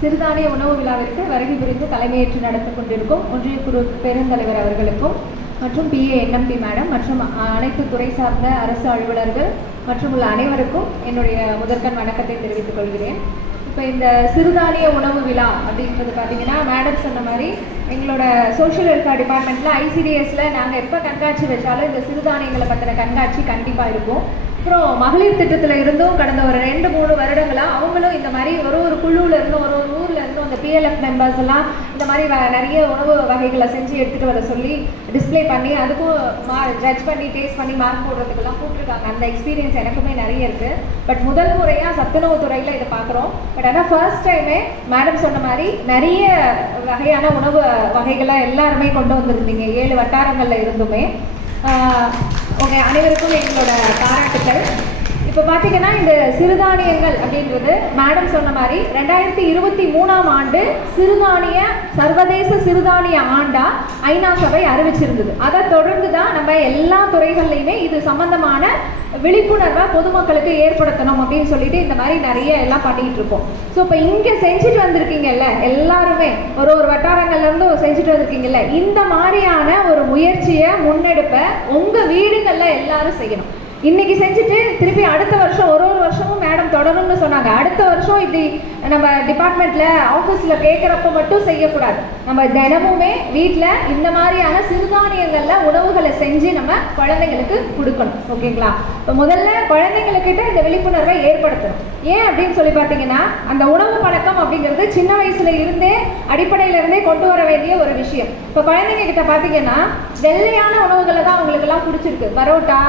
சிறுதானிய உணவு விழாவிற்கு வருகை புரிந்து தலைமையேற்று நடத்தி கொண்டிருக்கும் ஒன்றிய குழு பெருந்தலைவர் அவர்களுக்கும் மற்றும் பிஏ என்எம்பி மேடம் மற்றும் அனைத்து துறை சார்ந்த அரசு அலுவலர்கள் மற்றும் உள்ள அனைவருக்கும் என்னுடைய முதற்கண் வணக்கத்தை தெரிவித்துக் கொள்கிறேன். இப்போ இந்த சிறுதானிய உணவு விழா அப்படின்றது பார்த்தீங்கன்னா மேடம் சொன்ன மாதிரி எங்களோட சோஷியல் வெல்ஃபேர் டிபார்ட்மெண்ட்டில் ஐசிடிஎஸில் நாங்கள் எப்போ கண்காட்சி வச்சாலும் இந்த சிறுதானியங்களை பற்றின கண்காட்சி கண்டிப்பாக இருக்கும். அப்புறம் மகளிர் திட்டத்தில் இருந்தும் கடந்த ஒரு ரெண்டு மூணு வருடங்களாக அவங்களும் இந்த மாதிரி ஒரு ஒரு குழுவில் இருந்தும் ஒரு ஒரு ஊரில் இருந்தும் அந்த பிஎல்எஃப் மெம்பர்ஸ் எல்லாம் இந்த மாதிரி வ- நிறைய உணவு வகைகளை செஞ்சு எடுத்துகிட்டு வர சொல்லி டிஸ்ப்ளே பண்ணி அதுக்கும் மா ஜட்ஜ் பண்ணி டேஸ்ட் பண்ணி மார்க் போடுறதுக்கெல்லாம் கூப்பிட்டுருக்காங்க அந்த எக்ஸ்பீரியன்ஸ் எனக்குமே நிறைய இருக்குது பட் முதல் முறையாக சத்துணவு துறையில் இதை பார்க்குறோம். பட் ஆனால் ஃபர்ஸ்ட் டைமே மேடம் சொன்ன மாதிரி நிறைய வகையான உணவு வகைகளை எல்லாருமே கொண்டு வந்திருந்தீங்க. ஏழு வட்டாரங்களில் இருந்துமே. உங்கள் அனைவருக்கும் எங்களோட பாராட்டுக்கள். இப்போ பார்த்தீங்கன்னா இந்த சிறுதானியங்கள் அப்படின்றது மேடம் சொன்ன மாதிரி ரெண்டாயிரத்தி இருபத்தி மூணாம் ஆண்டு சிறுதானிய சர்வதேச சிறுதானிய ஆண்டா ஐநா சபை அறிவிச்சிருந்தது. அதை தொடர்ந்து தான் நம்ம எல்லா துறைகள்லையுமே இது சம்பந்தமான விழிப்புணர்வை பொதுமக்களுக்கு ஏற்படுத்தணும் அப்படின்னு சொல்லிட்டு இந்த மாதிரி நிறைய எல்லாம் பண்ணிட்டு இருக்கோம். ஸோ இப்போ இங்கே செஞ்சுட்டு வந்திருக்கீங்கல்ல எல்லாருமே ஒரு ஒரு வட்டாரங்கள்லேருந்து செஞ்சுட்டு வந்திருக்கீங்கல்ல இந்த மாதிரியான ஒரு முயற்சியை முன்னெடுப்பை உங்கள் வீடுகளில் எல்லாரும் செய்யணும். இன்னைக்கு செஞ்சுட்டு திருப்பி அடுத்த வருஷம் ஒரு ஒரு வருஷமும் மேடம் தொடரும்னு சொன்னாங்க. அடுத்த வருஷம் இப்படி நம்ம டிபார்ட்மெண்ட்ல ஆஃபீஸில் கேட்குறப்ப மட்டும் செய்யக்கூடாது. நம்ம தினமுமே வீட்டில் இந்த மாதிரியான சிறுதானியங்களில் உணவுகளை செஞ்சு நம்ம குழந்தைங்களுக்கு கொடுக்கணும். ஓகேங்களா? இப்போ முதல்ல குழந்தைங்களுக்கிட்ட இந்த விழிப்புணர்வை ஏற்படுத்தணும். ஏன் அப்படின்னு சொல்லி பார்த்தீங்கன்னா அந்த உணவு பழக்கம் அப்படிங்கிறது சின்ன வயசுல இருந்தே அடிப்படையில இருந்தே கொண்டு வர வேண்டிய ஒரு விஷயம். இப்போ குழந்தைங்க கிட்ட பார்த்தீங்கன்னா வெள்ளையான உணவுகளை தான் அவங்களுக்கெல்லாம் பிடிச்சிருக்கு. பரோட்டா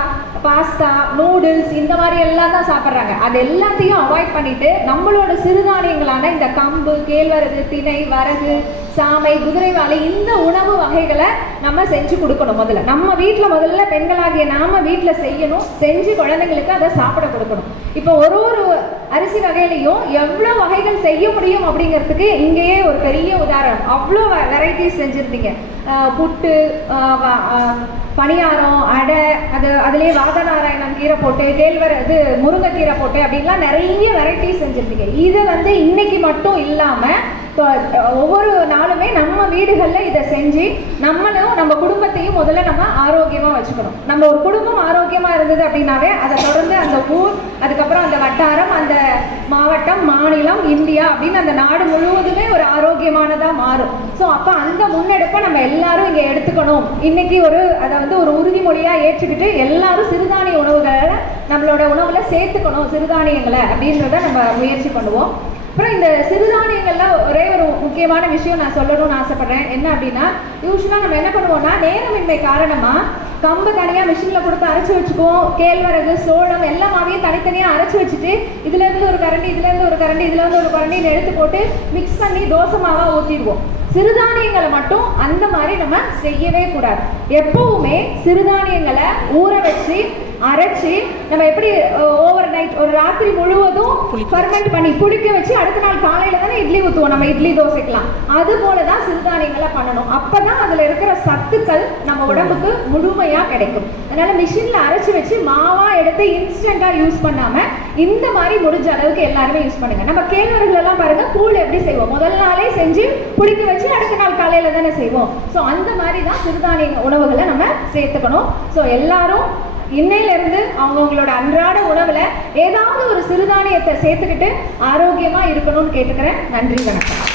பாஸ்தா நூடுல்ஸ் இந்த மாதிரி எல்லாம் தான் சாப்பிட்றாங்க. அது எல்லாத்தையும் அவாய்ட் பண்ணிட்டு நம்மளோட சிறுதானியங்களான இந்த கம்பு கேழ்வரகு திணை வரகு சாமை குதிரைவாளி இந்த உணவு வகைகளை நம்ம செஞ்சு கொடுக்கணும் முதல்ல. நம்ம வீட்டில் முதல்ல பெண்களாகிய நாம வீட்டில் செய்யணும். செஞ்சு குழந்தைங்களுக்கு அதை சாப்பிட கொடுக்கணும். இப்போ ஒரு ஒரு அரிசி வகையிலையும் எவ்வளோ வகைகள் செய்ய முடியும் அப்படிங்கிறதுக்கு இங்கேயே ஒரு பெரிய உதாரணம். அவ்வளோ வெரைட்டிஸ் செஞ்சுருந்தீங்க புட்டு பணியாரம் அடை அது அதுலேயே வாதநாராயணன் கீரை போட்டு கேழ்வர இது முருங்கைக்கீரை போட்டு அப்படின்லாம் நிறைய வெரைட்டிஸ் செஞ்சுருந்தீங்க இதை வந்து இன்னைக்கு மட்டும் இல்லாமல் இப்போ ஒவ்வொரு நாளுமே நம்ம வீடுகளில் இதை செஞ்சு நம்மளும் நம்ம குடும்பத்தையும் முதல்ல நம்ம ஆரோக்கியமாக வச்சுக்கணும். நம்ம ஒரு குடும்பம் ஆரோக்கியமாக இருந்தது அப்படின்னாவே அதை தொடர்ந்து அந்த ஊர் அதுக்கப்புறம் அந்த வட்டாரம் அந்த மாவட்டம் மாநிலம் இந்தியா அப்படின்னு அந்த நாடு முழுவதுமே ஆரோக்கியமானதாக மாறும். ஸோ அப்போ அந்த முன்னெடுப்பை நம்ம எல்லாரும் இங்கே எடுத்துக்கணும். இன்னைக்கு ஒரு அதை வந்து ஒரு உறுதிமொழியாக ஏற்றுக்கிட்டு எல்லாரும் சிறுதானிய உணவுகளை நம்மளோட உணவில் சேர்த்துக்கணும் சிறுதானியங்களை அப்படின்றத நம்ம முயற்சி பண்ணுவோம். அப்புறம் இந்த சிறுதானியங்கள்ல ஒரே ஒரு முக்கியமான விஷயம் நான் சொல்லணும்னு ஆசைப்படுறேன். என்ன அப்படின்னா யூஸ்வலாக நம்ம என்ன பண்ணுவோம்னா நேரமின்மை காரணமா கம்பு தனியாக மிஷினில் கொடுத்து அரைச்சி வச்சுக்குவோம். கேழ்வரகு சோளம் எல்லா மாவையும் தனித்தனியாக அரைச்சி வச்சுட்டு இதுலேருந்து ஒரு கரண்டி இதுலேருந்து ஒரு கரண்டி இதுலேருந்து ஒரு கரண்டின்னு எடுத்து போட்டு மிக்ஸ் பண்ணி தோசை மாவாக ஊற்றிடுவோம் சிறுதானியங்களை மட்டும் அந்த மாதிரி நம்ம செய்யவே கூடாது. எப்பவுமே சிறுதானியங்களை ஊற வச்சு அரைச்சி நம்ம எப்படி நைட் ஒரு ராத்திரி முழுவதும் ஃபர்மெண்ட் பண்ணி புளிக்க வச்சு அடுத்த நாள் காலையில தானே இட்லி ஊற்றுவோம் நம்ம இட்லி தோசைக்கலாம் அது போல தான் சிறுதானியங்களை பண்ணணும். அப்பதான் அதுல இருக்கிற சத்துக்கள் நம்ம உடம்புக்கு முழுமையா கிடைக்கும். அதனால மிஷின்ல அரைச்சு வச்சு மாவா எடுத்து இன்ஸ்டண்டா யூஸ் பண்ணாம இந்த மாதிரி முடிஞ்ச அளவுக்கு எல்லாருமே யூஸ் பண்ணுங்க. நம்ம கேழ்வரகுல எல்லாம் பாருங்க கூழ் எப்படி செய்வோம்? முதல் நாளே செஞ்சு புளிக்க வச்சு அடுத்த நாள் காலையில தானே செய்வோம். ஸோ அந்த மாதிரி தான் சிறுதானிய உணவுகளை நம்ம சேர்த்துக்கணும். ஸோ எல்லாரும் இன்னையிலேருந்து அவங்கவுங்களோட அன்றாட உணவில் ஏதாவது ஒரு சிறுதானியத்தை சேர்த்துக்கிட்டு ஆரோக்கியமாக இருக்கணும்னு கேட்டுக்கிறேன். நன்றி வணக்கம்.